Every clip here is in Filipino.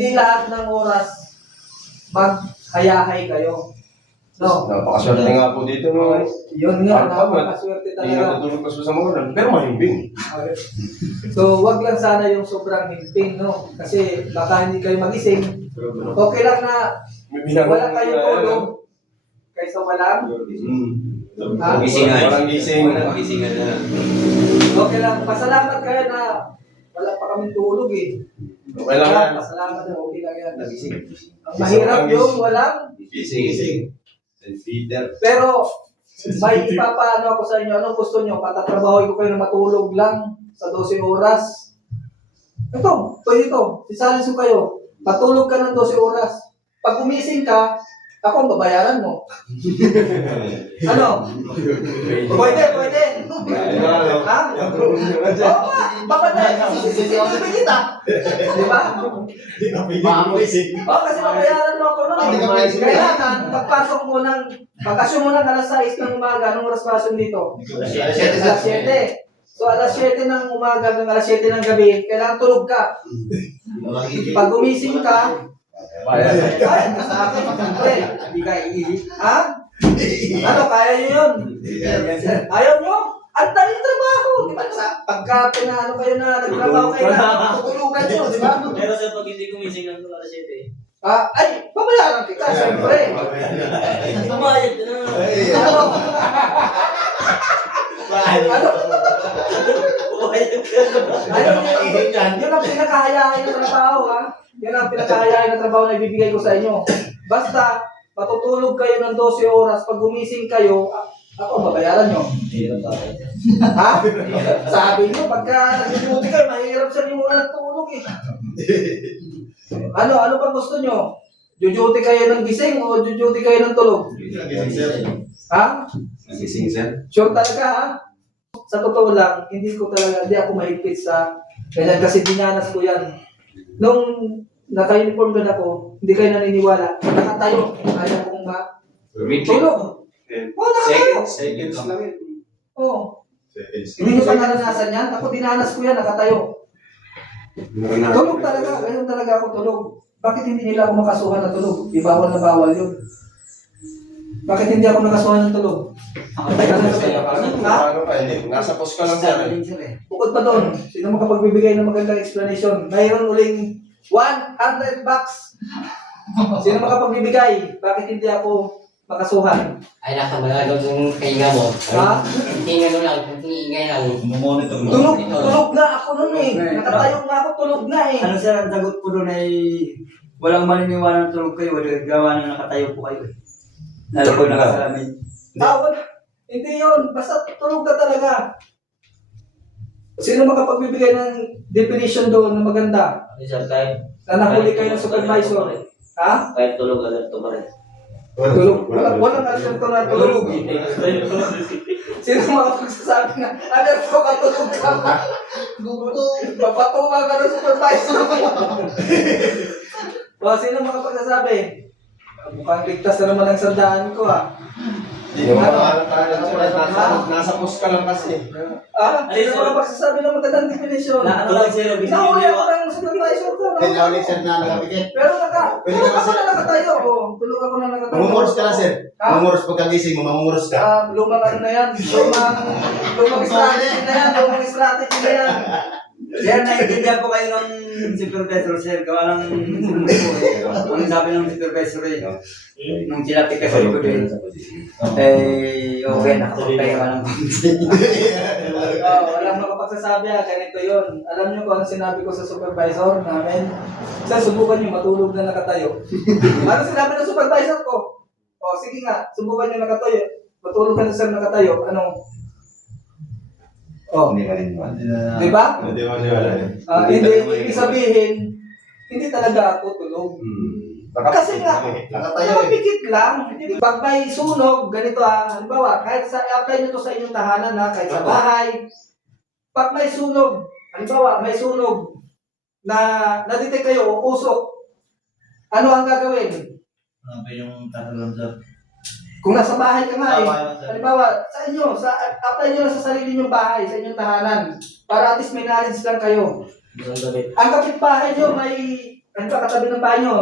Hindi lahat ng oras maghayahay kayo. No? Napakaswerte nga po dito, no? Yun nga, Ano pa ba? napakaswerte Hindi talaga. natutulog pa sa mga pero mahimbing. So, wag lang sana yung sobrang himping, no? Kasi baka hindi kayo magising. Okay lang na wala kayong tulog kaysa walang. Gisingan. Walang gising. Walang gisingan na. Okay lang. Pasalamat kayo na wala pa kaming tulog eh. Okay lang yan. Pasalamat na okay lang yan. Nagising. Ang mahirap yung walang. Gising. Feeder. Pero may ipapaano ako sa inyo. Anong gusto nyo? Patatrabahoy ko kayo na matulog lang sa 12 oras. Ito, pwede ito. Sisalin ko kayo. Patulog ka ng 12 oras. Pag gumising ka, ako ang babayaran mo. Ano? Pwede, pwede. Ha? Oo nga. Babayaran. Sisisipin kita. Di ba? Oo, kasi babayaran mo ako nun. Kailangan, pagpasok mo ng, pagkasyon mo ng alas 6 ng umaga, anong oras pasok dito? Alas 7. So, alas 7 ng umaga hanggang alas 7 ng gabi, kailangan tulog ka. Pag gumising ka, bayad ka sa akin. Hindi ka iilit. Ha? Ano, kaya nyo yun? Ayaw nyo? Ang daling trabaho. Di ba? Pagka pinaano kayo na nagtrabaho kayo na tutulugan nyo, di ba? Pero sa pag hindi gumising ng alas 7, Ay, babayaran kita, siyempre. tumayag ka na. Ano? Ano? Tumayag ka na. Yun ang pinakahayain na trabaho, ha? Yan ang pinakahayain na trabaho na ibibigay ko sa inyo. Basta, matutulog kayo ng 12 oras. Pag gumising kayo, ako, babayaran nyo. Ha? Sabi nyo, pagka nag-duty kayo, mahirap sa inyo muna nagtulog eh. Ano pa gusto nyo? Duty kayo ng gising o duty kayo ng tulog? Ha? Nagising, sir. Sure talaga, ha? Sa totoo lang, hindi ako mahigpit sa ganyan kasi dinanas ko yan. Nung naka-uniform ka ako, hindi kayo naniniwala. Nakatayo, ayaw kong tulog. Oo, nakatayo. Seconds lang yun. Oo. Hindi nyo pa naranasan yan? Ako dinanas ko yan, nakatayo. Tulog talaga, ganyan talaga ako tulog. Bakit hindi nila ako makasuhan ng tulog? Ibawal na bawal yun. Bakit hindi ako nakasuhan ng tulog? Ano pa, nasa post ka lang sir. Bukod pa doon, sino makapagbibigay ng magandang explanation? Mayroon uling 100 bucks. Sino makapagbibigay? Bakit hindi ako makasuhan? Ay, nasa malagaw yung kahinga mo. Ha? Tingin mo lang, ingay lang. Tulog na ako nun eh. Nakatayo nga ako, tulog na eh. Ano sir, ang sagot po doon ay walang maniniwala ng tulog kayo, wala gawa na nakatayo po kayo. Lalo po nakasalamin. Wala. Hindi yun. Basta tulog ka talaga. Sino makapagbibigay ng definition doon na maganda? Sir, kahit Na nahuli kayo ng supervisor. Ha? kahit tulog, alerto pa rin. Tulog. Walang alerto na tulog. Sino makapagsasabi na alerto ka, tulog ka? Papatungan ka ng supervisor mo. Sino makapagsasabi? Mukhang ligtas na naman ang sandaan ko ah. Hindi mo nasa post ka lang kasi. Sino makapagsasabi ng magandang definition? Ano lang sir, Nahuli ako ng supervisor ko. Pero tulog ako na nakatayo. Tulog ako na nakatayo. Mamumuros ka lang, sir. Ha? Mamumuros pagkagising mo, mamumuros ka. Lumang ano na yan. Lumang strategy na yan. Lumang strategy na yan. Sir, naiintindihan po kayo ng supervisor, sir. Gawa ng ang sabi ng supervisor eh. Nung silapit ka sa likod eh. Okay, nakapagpay ka ng Walang makapagsasabi ganito yun. Alam niyo kung ano sinabi ko sa supervisor namin? Sir, subukan niyo matulog na nakatayo. Ano sinabi ng supervisor ko? Sige nga, subukan niyo nakatayo. Matulog ka na sir nakatayo. Anong? Hindi ka rin naman. Di ba? Hindi mo wala eh. Hindi, ibig sabihin, hindi talaga ako tulog. Kasi nga, Nakatayo eh. nakapikit lang. Pag may sunog, ganito halimbawa, kahit i-apply nyo to sa inyong tahanan kahit sa bahay, pag may sunog, halimbawa, may sunog na na-detect kayo o usok, ano ang gagawin? Ano ba yung tatalon sir? Kung nasa bahay ka nga halimbawa, sa inyo, apply nyo lang sa sarili nyong bahay, sa inyong tahanan, para at least may knowledge lang kayo. Isang gabi. Ang kapitbahay nyo may ano ka katabi ng banyo,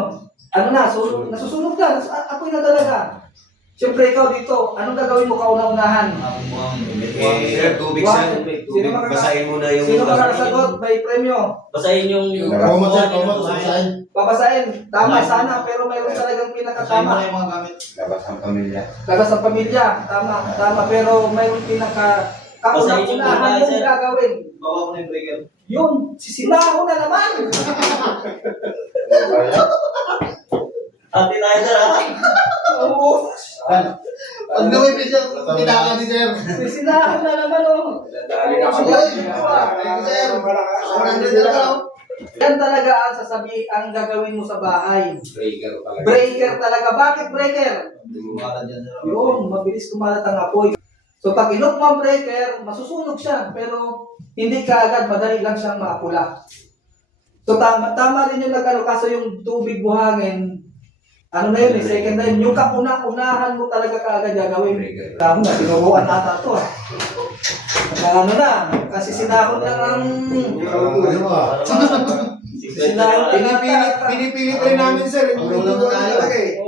ano na, nasusunog na, apoy na talaga. Siyempre ikaw dito, anong gagawin mo kauna-unahan? Sir, tubig Wag. sir. Sino makaka- Basahin mo na yung... Sino makakasagot? May premyo. Basahin yung... Komot sir, komot. Saan? Babasahin. Tama sana, pero mayroon talagang pinakatama. yung mga gamit. Labas ang pamilya. Labas ng pamilya. Tama, pero mayroon pinaka... Basahin yung Kauna-unahan babae, yung sir. gagawin. Bawa ko na yung breaker. Yun, sisilaho na naman. Ate tayo sir ha? Oo. Pag nawipis siya, pinaka ni sir. Sisilaho na naman, oh. Dali na kami. Thank you, sir. 100 na lang. Yan talaga ang gagawin mo sa bahay. Breaker talaga. Breaker talaga. Bakit breaker? Bumalan dyan sir. Yun, mabilis kumalat ang apoy. So pag inok mo ang breaker, masusunog siya. Pero hindi ka agad, madali lang siyang maapula. So tama rin yung nagano, kaso yung tubig buhangin, ano na yun eh, second na yun. Yung unahan mo talaga kaagad gagawin. Tama na, sinubukan nata ito. Ano na, kasi sinahon lang ang... Ano ba? Sinahon lang ang... Pinipilit rin namin sir. Hindi ko talaga eh.